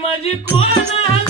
माझी कोण